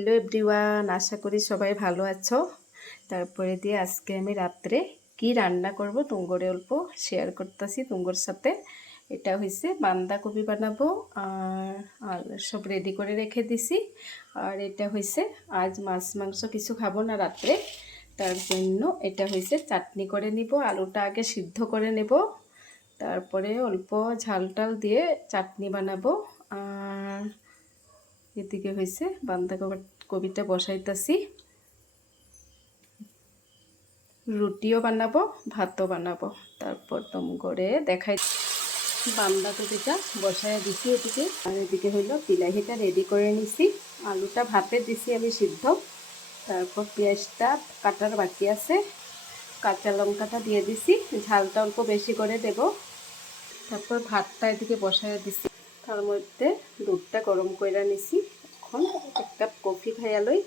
Hello everyone, আশা করি সবাই ভালো আছো। তারপরে দিয়ে আজকে আমি রাত্রে কি রান্না করব তুঙ্গরে অল্প শেয়ার করতেছি তুঙ্গর সাথে। এটা হয়েছে বাঁধাকপি বানাবো আর সব রেডি করে রেখে দিছি। আর এটা হয়েছে আজ মাছ মাংস কিছু খাবো না রাত্রে, তার জন্য এটা হয়েছে চাটনি করে নিব। আলুটা আগে সিদ্ধ করে নেব, তারপরে অল্প ঝাল টাল দিয়ে চাটনি বানাবো। আর এদিকে হয়েছে বাঁধাকপিটা বসাইতেছি, রুটিও বানাবো ভাতও বানাবো। তারপর তুম করে দেখাই বাঁধাকপিটা বসাই দিছি এদিকে। আর এদিকে হইলো বিলাহিটা রেডি করে নিছি, আলুটা ভাতে দিছি আমি সিদ্ধ। তারপর পেঁয়াজটা কাটার বাকি আছে, কাঁচা লঙ্কাটা দিয়ে দিছি, ঝালটা অল্প বেশি করে দেব। তারপর ভাতটা এদিকে বসাই দিছি, তার মধ্যে দুধটা গরম করে নিছি। এখন এক কাপ কফি খাইয়া লই,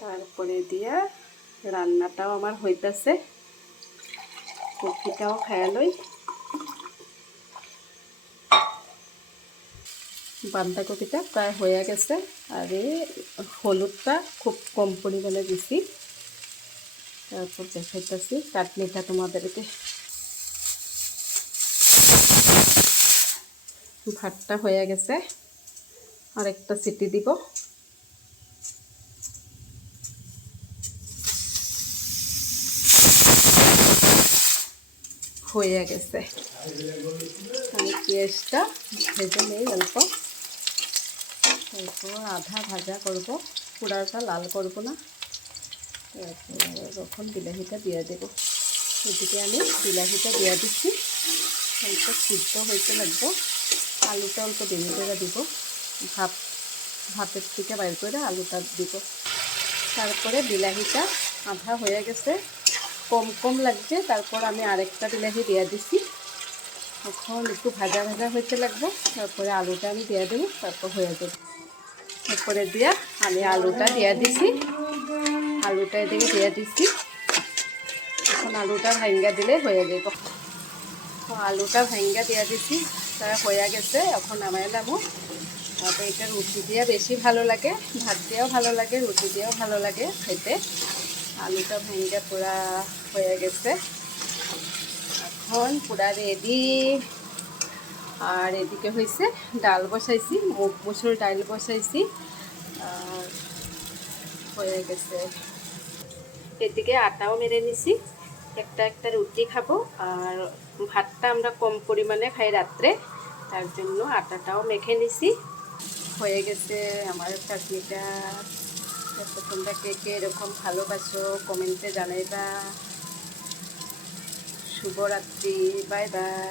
তারপরে দিয়া রান্নাটাও আমার হইতাছে, কফিটাও খাইয়া লই। বাঁধাকপিটা প্রায় হয়ে গেছে, আর এই হলুদটা খুব কম পরিমাণে দিছি। তারপর দেখাইতেছি চাটনিটা তোমাদেরকে। ভাতটা হয়ে গেছে, আর একটা সিটি দিব। হয়ে গেছে, আমি পেঁয়াজটা ভেজে নেই অল্প, তারপর আধা ভাজা করব, পুরাটা লাল করব না। তারপর তখন বিলাহিটা দিয়ে দেবো। এদিকে আমি বিলাহিটা দিয়ে দিচ্ছি, অল্প সিদ্ধ হইতে লাগবো। আলুটা অল্প দেরি করে দিব, ভাতের থেকে বাইর করে আলুটা দিব। তারপরে বিলাহিটা আধা হয়ে গেছে, কম কম লাগছে, তারপর আমি আরেকটা বিলাহি দিয়ে দিছি। এখন একটু ভাজা ভাজা হইতে লাগবো, তারপরে আলুটা আমি দিয়ে দেবো, তারপর হয়ে যাবে। তারপরে দিয়ে আমি আলুটা দিয়ে দিছি, আলুটা এদিকে দিয়ে দিছি। এখন আলুটা ভাঙ্গা দিলে হয়ে যাব। আলুটা ভাঙ্গা দিয়ে দিছি, তারা হয়ে গেছে। এখন নামাইলাম। তারপর এটা রুটি দিয়ে বেশি ভালো লাগে, ভাত দিয়েও ভালো লাগে, রুটি দিয়েও ভালো লাগে খেতে। আলুটা ভাঙ্গা পুরা হয়ে গেছে, এখন পুরা রেডি। আর এদিকে হয়েছে ডাল বসাইছি, মুগ মসুর ডাল বসাইছি, আর হয়ে গেছে। এদিকে আটাও মেরে নিছি, একটা একটা রুটি খাবো। আর ভাতটা আমরা কম পরিমাণে খাই রাত্রে, তার জন্য আটাটাও মেখে নিছি। হয়ে গেছে আমার চাটনিটা। তোমরা কে কে এরকম ভালোবাসো কমেন্টে জানাইবা। শুভরাত্রি, বাই বাই।